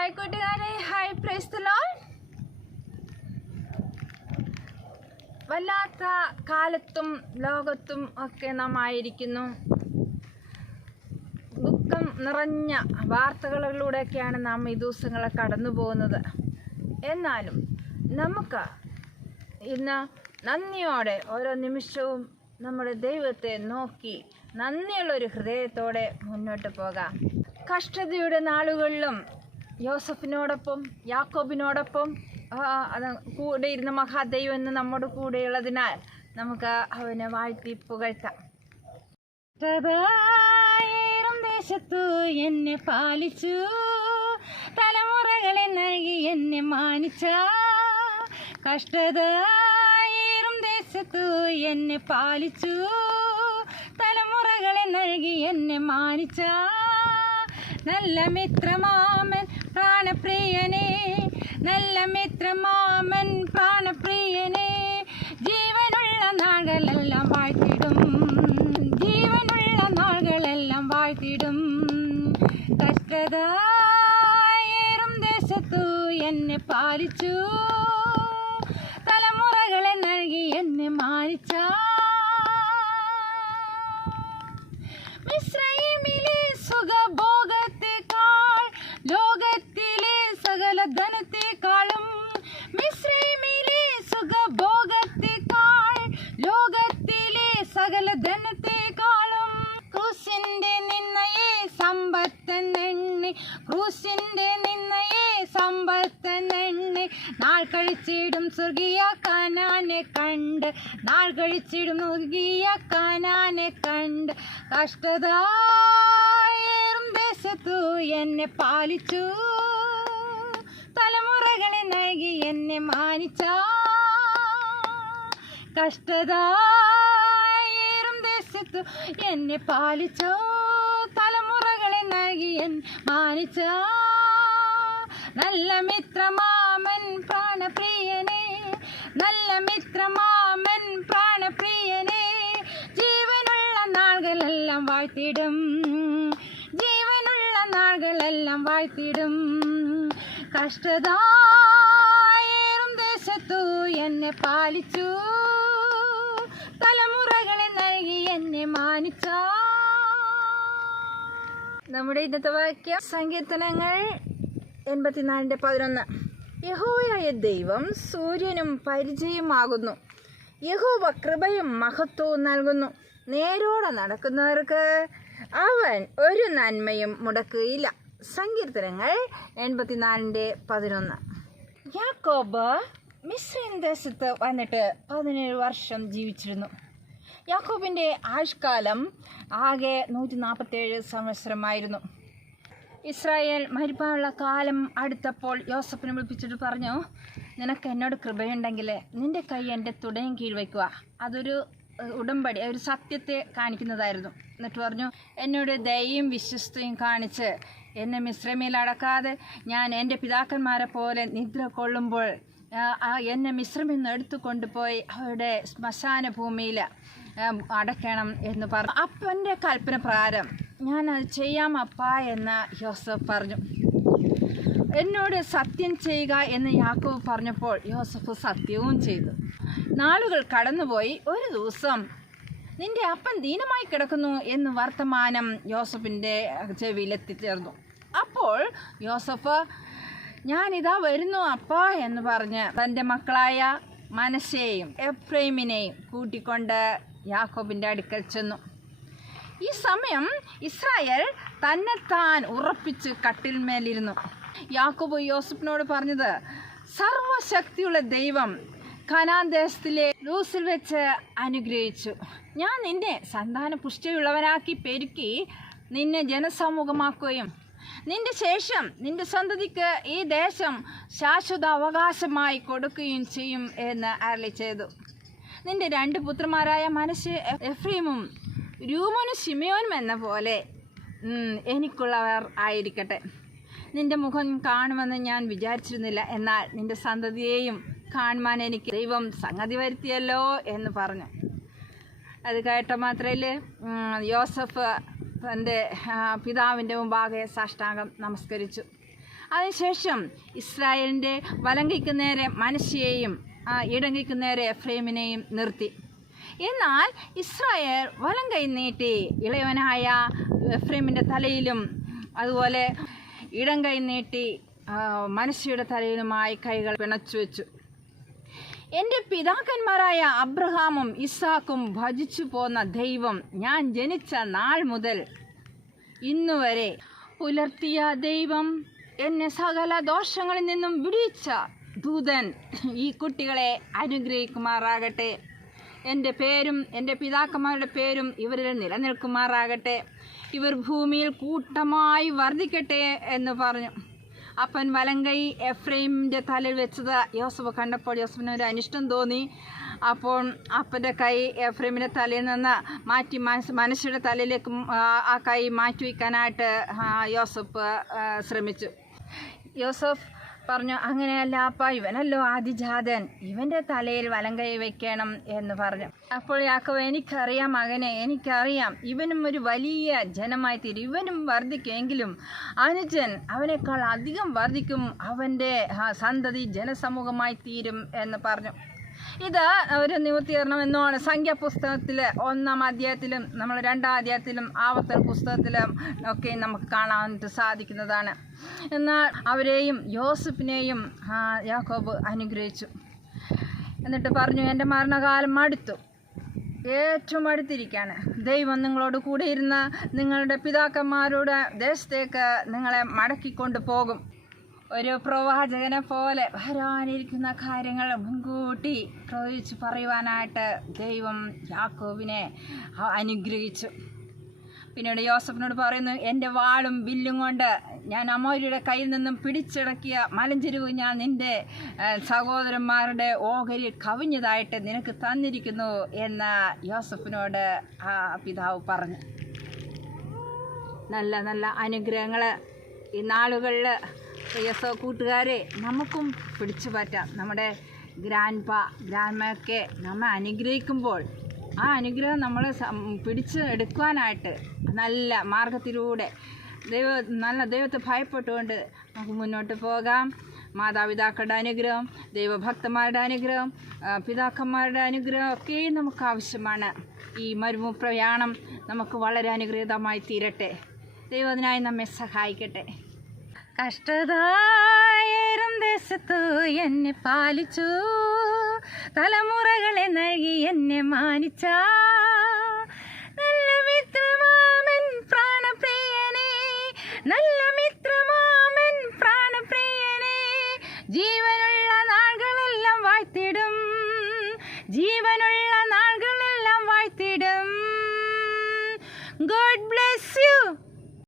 Hi കൂട്ടുകാരെ, hi praise the Lord. വല്ലാത്ത കാലത്തും ലോകത്തും ഒക്കെ നാം ആയിരിക്കുന്നു. ദുഃഖം നിറഞ്ഞ വാർത്തകളിലൂടെയൊക്കെയാണ് നാം ഈ ദിവസങ്ങളെ കടന്നു പോകുന്നത്. എന്നാലും നമുക്ക് ഇന്ന് നന്ദിയോടെ ഓരോ നിമിഷവും നമ്മുടെ ദൈവത്തെ നോക്കി നന്ദിയുള്ളൊരു ഹൃദയത്തോടെ മുന്നോട്ട് പോകാം. കഷ്ടതയുടെ നാളുകളിലും യോസഫിനോടൊപ്പം യാക്കോബിനോടൊപ്പം കൂടെ ഇരുന്ന മഹാദൈവം എന്ന് നമ്മുടെ കൂടെയുള്ളതിനാൽ നമുക്ക് അവനെ വാഴ്ത്തി പുകഴ്ത്താം. ദേശത്തു എന്നെ പാലിച്ചു, തലമുറകളെ നൽകി എന്നെ മാനിച്ച, കഷ്ടതയേറും ദേശത്തു എന്നെ പാലിച്ചു, തലമുറകളെ നൽകി എന്നെ മാനിച്ച നല്ല മിത്രമാമൻ പ്രാണപ്രിയനെ, നല്ല മിത്രമാമൻ പ്രാണപ്രിയനെ, ജീവനുള്ള നാളുകളെല്ലാം വാഴ്ത്തിടും, ജീവനുള്ള നാളുകളെല്ലാം വാഴ്ത്തിടും. കഷ്ടതയേറും ദേശത്തു എന്നെ പാലിച്ചു, തലമുറകളെ നൽകി എന്നെ മാനിച്ച, മിസ്രയീമിലെ സുഖഭോഗത്തെക്കാൾ ലോകത്തിലെ സകല ധനത്തെക്കാളും, മിസ്രയീമിലെ സുഖഭോഗത്തെക്കാൾ ലോകത്തിലെ സകല ധനത്തെക്കാളും, ക്രൂശിന്റെ നിന്നയെ സമ്പത്തെന്നെ, ക്രൂശിന്റെ നിന്നയെ സമ്പത്തെന്നെ, നാൾ കഴിച്ചിടും സ്വർഗീയ കാനാനെ കണ്ട്, നാൾ കഴിച്ചിടും സ്വർഗീയ കാനാനെ കണ്ട്. കഷ്ടതയേറും ദേശത്തു എന്നെ പാലിച്ചു, തലമുറകളെ നൽകി എന്നെ മാനിച്ച, കഷ്ടതയേറും ദേശത്തു എന്നെ പാലിച്ചു, തലമുറകളെ നൽകി എന്നെ മാനിച്ച, നല്ല മിത്രമാമൻ പ്രാണപ്രിയനെ, നല്ല മിത്രമാമൻ പ്രാണപ്രിയനെ, ജീവനുള്ള നാളുകളെല്ലാം വാഴ്ത്തിടും, ജീവനുള്ള നാളുകളെല്ലാം വാഴ്ത്തിടും. കഷ്ടതയേറും ദേശത്തു എന്നെ പാലിച്ചു, തലമുറകളെ നൽകി എന്നെ മാനിച്ച. നമ്മുടെ ഇന്നത്തെ വാക്യം സങ്കീർത്തനങ്ങൾ 84:11. യഹോവയായ ദൈവം സൂര്യനും പരിചയമാകുന്നു, യഹോവ കൃപയും മഹത്വവും നൽകുന്നു, നേരോടെ നടക്കുന്നവർക്ക് അവൻ ഒരു നന്മയും മുടക്കുകയില്ല. സങ്കീർത്തനങ്ങൾ 84:11. യാക്കോബ് മിസ്രയീം ദേശത്ത് വന്നിട്ട് 17 വർഷം ജീവിച്ചിരുന്നു. യാക്കോബിൻ്റെ ആയുഷ്കാലം ആകെ 147 സംവത്സരമായിരുന്നു. ഇസ്രായേൽ മരിപ്പാനുള്ള കാലം അടുത്തപ്പോൾ യോസഫിനെ വിളിപ്പിച്ചിട്ട് പറഞ്ഞു, നിനക്ക് എന്നോട് കൃപയുണ്ടെങ്കിൽ നിൻ്റെ കൈ എൻ്റെ തുടയും കീഴ് വയ്ക്കുക. അതൊരു ഉടമ്പടി, ഒരു സത്യത്തെ കാണിക്കുന്നതായിരുന്നു. എന്നിട്ട് പറഞ്ഞു, എന്നോട് ദയയും വിശ്വസ്തയും കാണിച്ച് എന്നെ മിസ്രയീമിൽ അടക്കാതെ ഞാൻ എൻ്റെ പിതാക്കന്മാരെ പോലെ നിദ്ര കൊള്ളുമ്പോൾ എന്നെ മിസ്രയീമിൽ നിന്ന് എടുത്തു കൊണ്ടുപോയി അവരുടെ ശ്മശാന ഭൂമിയിൽ അടയ്ക്കണം എന്ന് പറഞ്ഞു. അപ്പൻ്റെ കൽപ്പന പ്രകാരം ഞാനത് ചെയ്യാം അപ്പാ എന്ന് യോസഫ് പറഞ്ഞു. എന്നോട് സത്യം ചെയ്യുക എന്ന് യാക്കോബ് പറഞ്ഞപ്പോൾ യോസഫ് സത്യവും ചെയ്തു. നാളുകൾ കടന്നുപോയി. ഒരു ദിവസം നിന്റെ അപ്പൻ ദീനമായി കിടക്കുന്നു എന്ന് വർത്തമാനം യോസഫിൻ്റെ ചെവിയിലെത്തിച്ചേർന്നു. അപ്പോൾ യോസഫ്, ഞാനിതാ വരുന്നു അപ്പാ എന്ന് പറഞ്ഞ് തൻ്റെ മക്കളായ മനശ്ശെയും എഫ്രൈമിനെയും കൂട്ടിക്കൊണ്ട് യാക്കോബിൻ്റെ അടുക്കൽ ചെന്നു. ഈ സമയം ഇസ്രായേൽ തന്നെത്താൻ ഉറപ്പിച്ച് കട്ടിൽമേലിരുന്നു. യാക്കോബ് യോസഫിനോട് പറഞ്ഞത്, സർവശക്തിയുള്ള ദൈവം കനാൻ ദേശത്തിലെ ലൂസിൽ വെച്ച് അനുഗ്രഹിച്ചു. ഞാൻ നിന്നെ സന്താന പുഷ്ടിയുള്ളവനാക്കി പെരുക്കി നിന്നെ ജനസമൂഹമാക്കുകയും നിന്റെ ശേഷം നിന്റെ സന്തതിക്ക് ഈ ദേശം ശാശ്വത അവകാശമായി കൊടുക്കുകയും ചെയ്യും എന്ന് അരുളി ചെയ്തു. നിന്റെ 2 പുത്രന്മാരായ മനശ്ശെ എഫ്രൈമും രൂമനും ശിമയോനും എന്ന പോലെ എനിക്കുള്ളവർ ആയിരിക്കട്ടെ. നിന്റെ മുഖം കാണുമെന്ന് ഞാൻ വിചാരിച്ചിരുന്നില്ല, എന്നാൽ നിന്റെ സന്തതിയെയും കാണുവാൻ എനിക്ക് ദൈവം സംഗതി വരുത്തിയല്ലോ എന്ന് പറഞ്ഞു. അത് കേട്ട മാത്രമേ യോസഫ് തൻ്റെ പിതാവിൻ്റെ മുമ്പാകെ സാഷ്ടാംഗം നമസ്കരിച്ചു. അതിനുശേഷം ഇസ്രായേലിൻ്റെ വലങ്കയ്ക്ക് നേരെ മനശ്ശയെയും ഇടങ്കയ്ക്ക് നേരെ എഫ്രൈമിനെയും നിർത്തി. എന്നാൽ ഇസ്രായേൽ വലങ്കൈ നീട്ടി ഇളയവനായ എഫ്രൈമിൻ്റെ തലയിലും അതുപോലെ ഇടങ്കൈ നീട്ടി മനശ്ശയുടെ തലയിലുമായി കൈകൾ പിണച്ചു വെച്ചു. എൻ്റെ പിതാക്കന്മാരായ അബ്രഹാമും ഇസാക്കും ഭജിച്ചു പോന്ന ദൈവം ഞാൻ ജനിച്ച നാൾ മുതൽ ഇന്നുവരെ പുലർത്തിയ ദൈവം, എന്നെ സകല ദോഷങ്ങളിൽ നിന്നും വിടിയിച്ച ദൂതൻ ഈ കുട്ടികളെ അനുഗ്രഹിക്കുമാറാകട്ടെ. എൻ്റെ പേരും എൻ്റെ പിതാക്കന്മാരുടെ പേരും ഇവരിൽ നിലനിൽക്കുമാറാകട്ടെ. ഇവർ ഭൂമിയിൽ കൂട്ടമായി വർദ്ധിക്കട്ടെ എന്ന് പറഞ്ഞു. അപ്പൻ വലങ്കൈ എഫ്രൈമിൻ്റെ തലയിൽ വെച്ചത് യോസഫ് കണ്ടപ്പോൾ യോസഫിന് ഒരു അനിഷ്ടം തോന്നി. അപ്പോൾ അപ്പൻ്റെ കൈ എഫ്രൈമിൻ്റെ തലയിൽ നിന്ന് മാറ്റി മനശ്ശയുടെ തലയിലേക്ക് ആ കൈ മാറ്റി വയ്ക്കാനായിട്ട് യോസഫ് ശ്രമിച്ചു. യോസഫ് പറഞ്ഞു, അങ്ങനെയല്ല അപ്പ, ഇവനല്ലോ ആദിജാതൻ, ഇവൻ്റെ തലയിൽ വലങ്കൈ വയ്ക്കണം എന്ന് പറഞ്ഞു. അപ്പോൾ യാക്കോബ്, എനിക്കറിയാം മകനെ, എനിക്കറിയാം, ഇവനും ഒരു വലിയ ജനമായി തീരും, ഇവനും വർദ്ധിക്കുമെങ്കിലും അനുജൻ അവനേക്കാൾ അധികം വർദ്ധിക്കും, അവൻ്റെ സന്തതി ജനസമൂഹമായി തീരും എന്ന് പറഞ്ഞു. ഇത് ഒരു നിവൃത്തീകരണമെന്നാണ് സംഖ്യാപുസ്തകത്തിൽ 1-ാം അധ്യായത്തിലും നമ്മൾ 2-ാം അധ്യായത്തിലും ആവർത്തന പുസ്തകത്തിലും ഒക്കെ നമുക്ക് കാണാനായിട്ട് സാധിക്കുന്നതാണ്. എന്നാൽ അവരെയും യോസഫിനെയും യാക്കോബ് അനുഗ്രഹിച്ചു. എന്നിട്ട് പറഞ്ഞു, എൻ്റെ മരണകാലം അടുത്തു, ഏറ്റവും അടുത്തിരിക്കുകയാണ്. ദൈവം നിങ്ങളോട് കൂടെ ഇരുന്ന് നിങ്ങളുടെ പിതാക്കന്മാരുടെ ദേശത്തേക്ക് നിങ്ങളെ മടക്കിക്കൊണ്ട് പോകും. ഒരു പ്രവാചകനെ പോലെ വരാനിരിക്കുന്ന കാര്യങ്ങൾ മുൻകൂട്ടി പ്രവചിച്ച് പറയുവാനായിട്ട് ദൈവം യാക്കോബിനെ അനുഗ്രഹിച്ചു. പിന്നീട് യോസഫിനോട് പറയുന്നു, എൻ്റെ വാളും വില്ലും കൊണ്ട് ഞാൻ അമോര്യരുടെ കയ്യിൽ നിന്നും പിടിച്ചടക്കിയ മലഞ്ചെരുവ് ഞാൻ നിൻ്റെ സഹോദരന്മാരുടെ ഓഹരി കവിഞ്ഞതായിട്ട് നിനക്ക് തന്നിരിക്കുന്നു എന്ന് യോസഫിനോട് ആ പിതാവ് പറഞ്ഞു. നല്ല നല്ല അനുഗ്രഹങ്ങൾ ഈ നാളുകളിൽ കൂട്ടുകാരെ നമുക്കും പിടിച്ചു പറ്റാം. നമ്മുടെ ഗ്രാൻഡ്മയൊക്കെ നമ്മെ അനുഗ്രഹിക്കുമ്പോൾ ആ അനുഗ്രഹം നമ്മൾ പിടിച്ച് എടുക്കുവാനായിട്ട് നല്ല മാർഗത്തിലൂടെ നല്ല ദൈവത്തെ ഭയപ്പെട്ടുകൊണ്ട് നമുക്ക് മുന്നോട്ട് പോകാം. മാതാപിതാക്കളുടെ അനുഗ്രഹം, ദൈവഭക്തന്മാരുടെ അനുഗ്രഹം, പിതാക്കന്മാരുടെ അനുഗ്രഹം ഒക്കെയും നമുക്ക് ആവശ്യമാണ്. ഈ മരുപ്രയാണം നമുക്ക് വളരെ അനുഗ്രഹീതമായി തീരട്ടെ. ദൈവം അതിനായി നമ്മെ സഹായിക്കട്ടെ. കഷ്ടതായേറും ദേശത്തു എന്നെ പാലിച്ചു, തലമുറകളെ നൽകി എന്നെ മാനിച്ച നല്ല മിത്രമാമൻ പ്രാണപ്രിയനെ, നല്ല മിത്രമാമൻ പ്രാണപ്രിയനെ, ജീവനുള്ള നാളുകളെല്ലാം വാഴ്ത്തിടും, ജീവനുള്ള നാളുകളെല്ലാം വാഴ്ത്തിടും. God bless you.